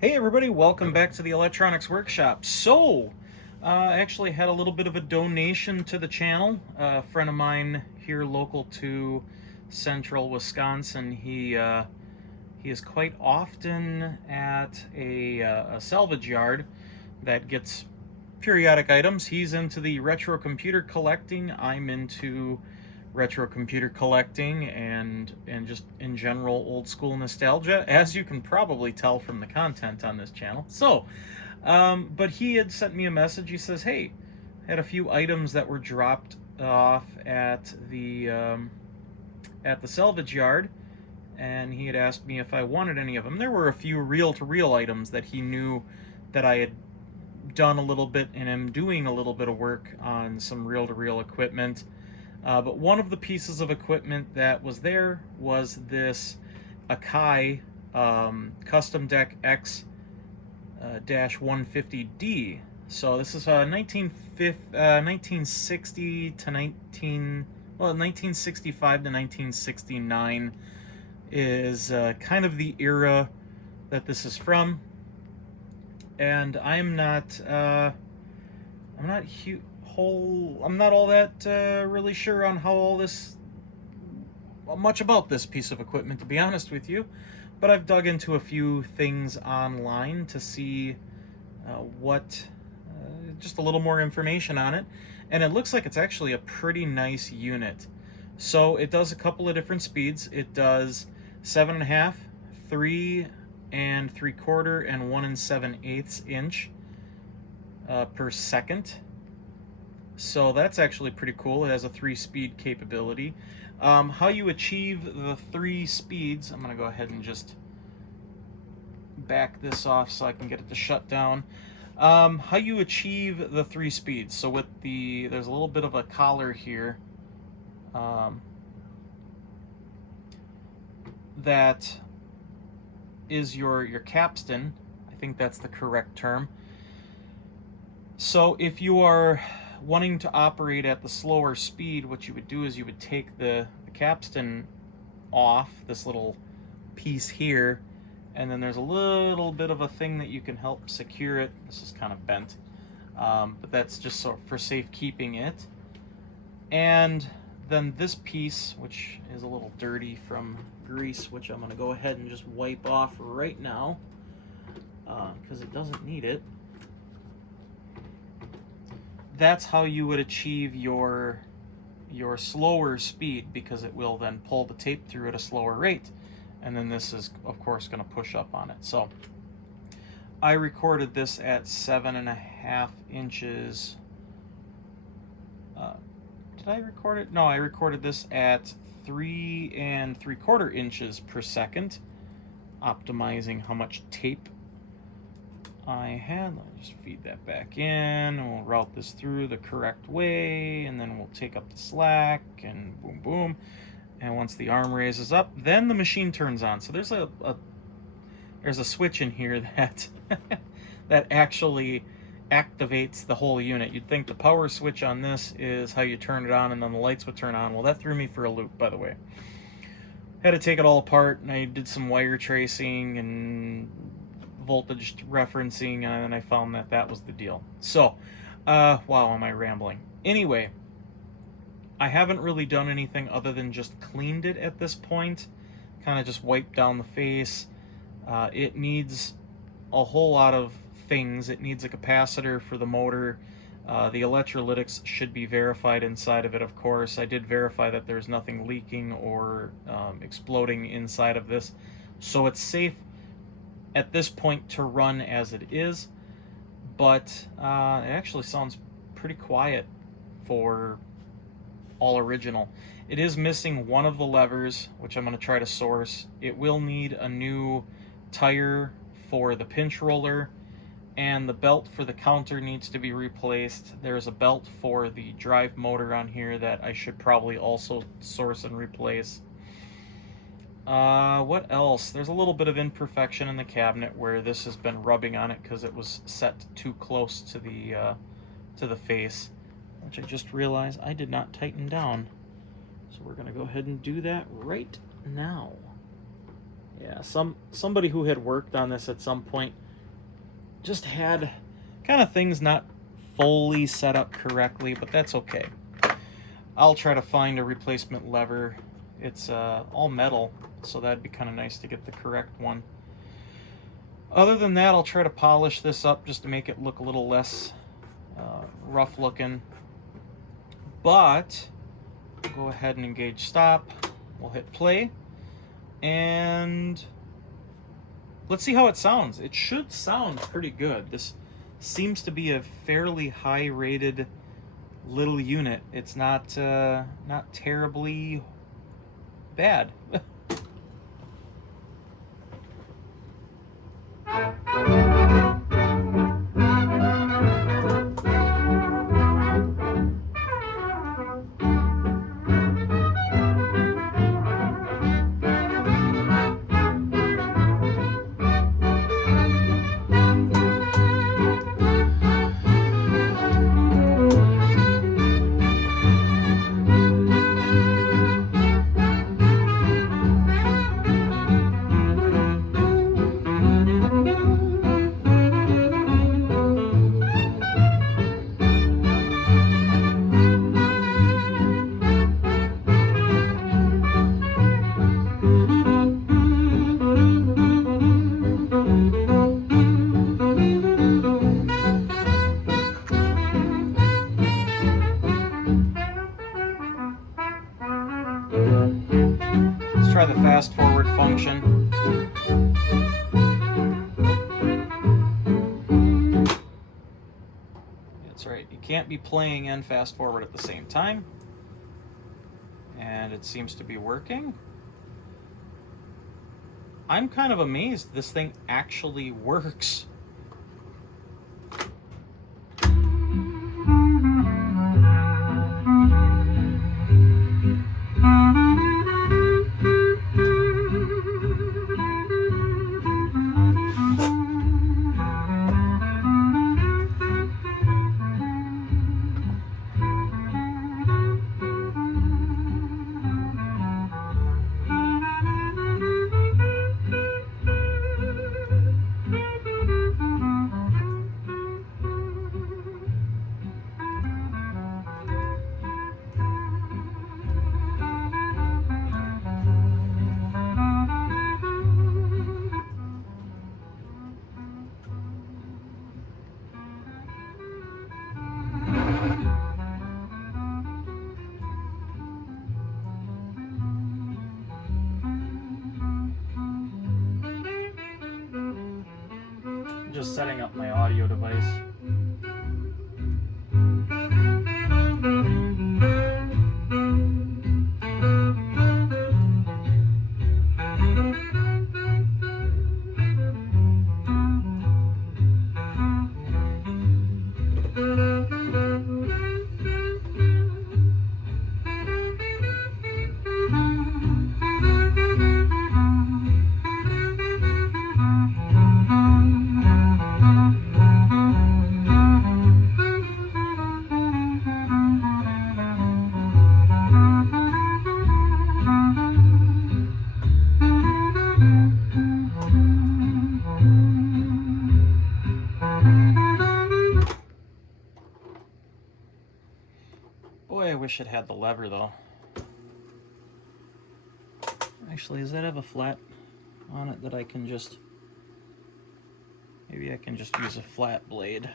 Hey everybody, welcome back to the Electronics Workshop. I actually had a little bit of a donation to the channel. A friend of mine here local to central Wisconsin, he is quite often at a salvage yard that gets periodic items. He's into the retro computer collecting. I'm into retro computer collecting and just in general old school nostalgia, as you can probably tell from the content on this channel. But he had sent me a message. He says, "Hey, I had a few items that were dropped off at the salvage yard, and he had asked me if I wanted any of them." There were a few reel-to-reel items that he knew that I had done a little bit and am doing a little bit of work on some reel-to-reel equipment. But one of the pieces of equipment that was there was this AKAI Custom Deck X-150D. So this is 1960 to 1965 to 1969 is kind of the era that this is from. And I'm not all that really sure on much about this piece of equipment, to be honest with you. But I've dug into a few things online to see just a little more information on it, and it looks like it's actually a pretty nice unit. So it does a couple of different speeds. It does 7.5, 3 3/4, and 1 7/8 inch per second. So that's actually pretty cool. It has a 3-speed capability. How you achieve the 3 speeds, I'm going to go ahead and just back this off so I can get it to shut down. How you achieve the 3 speeds. So there's a little bit of a collar here that is your capstan. I think that's the correct term. So if you are wanting to operate at the slower speed, what you would do is you would take the capstan off, this little piece here, and then there's a little bit of a thing that you can help secure it. This is kind of bent, but that's just for safekeeping it. And then this piece, which is a little dirty from grease, which I'm going to go ahead and just wipe off right now because it doesn't need it. That's how you would achieve your slower speed, because it will then pull the tape through at a slower rate, and then this is of course going to push up on it. So I recorded this at 7.5 inches. Did I record it? No, I recorded this at 3 3/4 inches per second, optimizing how much tape I had. Let me just feed that back in, and we'll route this through the correct way, and then we'll take up the slack, and boom, boom. And once the arm raises up, then the machine turns on. So there's a switch in here that that actually activates the whole unit. You'd think the power switch on this is how you turn it on and then the lights would turn on. Well, that threw me for a loop, by the way. Had to take it all apart, and I did some wire tracing and voltage referencing, and then I found that was the deal. So, wow, am I rambling? Anyway, I haven't really done anything other than just cleaned it at this point. Kind of just wiped down the face. It needs a whole lot of things. It needs a capacitor for the motor. The electrolytics should be verified inside of it, of course. I did verify that there's nothing leaking or exploding inside of this. So it's safe at this point to run as it is, but it actually sounds pretty quiet for all original. It is missing one of the levers, which I'm going to try to source. It will need a new tire for the pinch roller, and the belt for the counter needs to be replaced. There's a belt for the drive motor on here that I should probably also source and replace. What else? There's a little bit of imperfection in the cabinet where this has been rubbing on it because it was set too close to the face, which I just realized I did not tighten down. So we're gonna go ahead and do that right now. Yeah, somebody who had worked on this at some point just had kind of things not fully set up correctly, but that's okay. I'll try to find a replacement lever. It's all metal, so that'd be kind of nice to get the correct one. Other than that, I'll try to polish this up just to make it look a little less rough looking. But go ahead and engage stop. We'll hit play, and let's see how it sounds. It should sound pretty good. This seems to be a fairly high rated little unit. It's not terribly bad. Try the fast forward function. That's right, you can't be playing and fast forward at the same time. And it seems to be working. I'm kind of amazed this thing actually works. Just setting up my audio device. Boy, I wish it had the lever though. Actually, does that have a flat on it that I can just... Maybe I can just use a flat blade.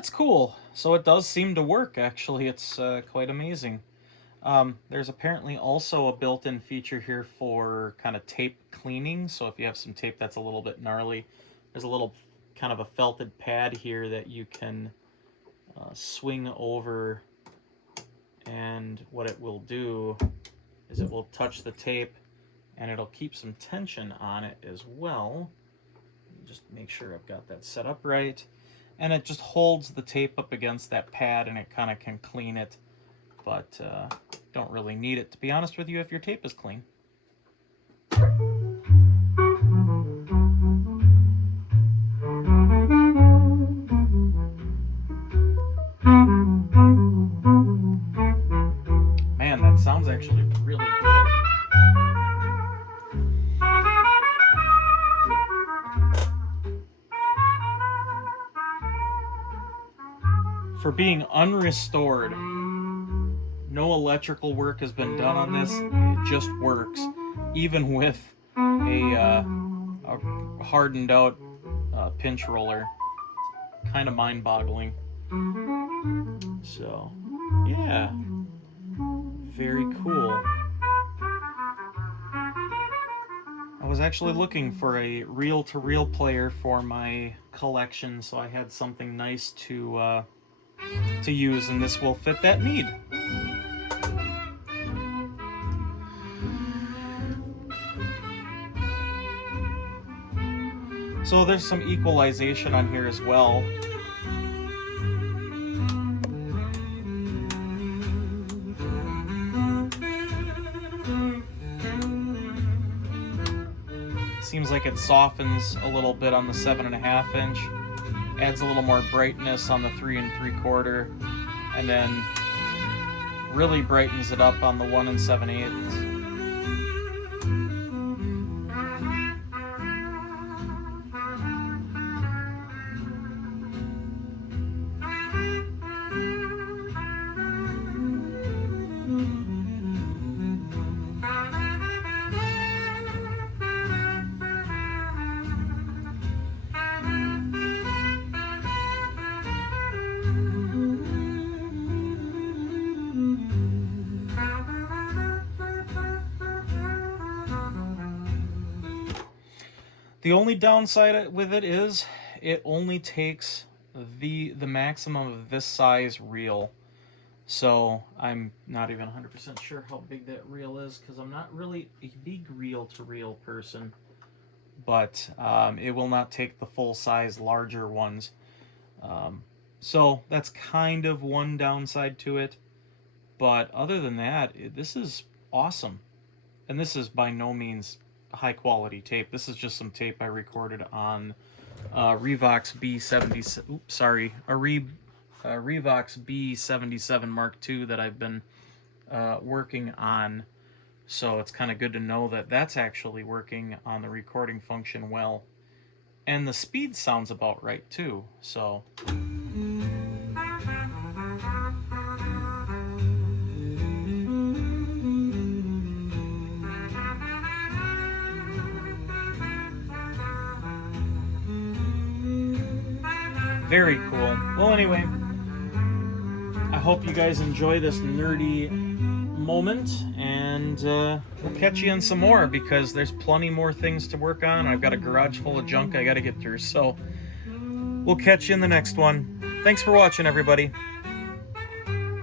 that's cool. So it does seem to work, actually. It's quite amazing. There's apparently also a built-in feature here for kind of tape cleaning. So if you have some tape that's a little bit gnarly, there's a little kind of a felted pad here that you can swing over, and what it will do is it will touch the tape and it'll keep some tension on it as well. Just make sure I've got that set up right. And it just holds the tape up against that pad, and it kind of can clean it, but don't really need it, to be honest with you, if your tape is clean. Man, that sounds actually really good. For being unrestored, no electrical work has been done on this. It just works, even with a hardened out pinch roller. Kind of mind-boggling. So, yeah, very cool. I was actually looking for a reel-to-reel player for my collection, so I had something nice to use, and this will fit that need. So there's some equalization on here as well. Seems like it softens a little bit on the 7.5 inch. Adds a little more brightness on the 3 3/4, and then really brightens it up on the 1 7/8. The only downside with it is it only takes the maximum of this size reel. So I'm not even 100% sure how big that reel is, because I'm not really a big reel-to-reel person. But it will not take the full-size larger ones. So that's kind of one downside to it. But other than that, this is awesome. And this is by no means high quality tape. This is just some tape I recorded on Revox B70. Oops, sorry, a Revox B77 Mark II that I've been working on. So it's kind of good to know that that's actually working on the recording function well, and the speed sounds about right too. So. Very cool. Well, anyway, I hope you guys enjoy this nerdy moment, and we'll catch you in some more, because there's plenty more things to work on. I've got a garage full of junk I got to get through, so we'll catch you in the next one. Thanks for watching, everybody.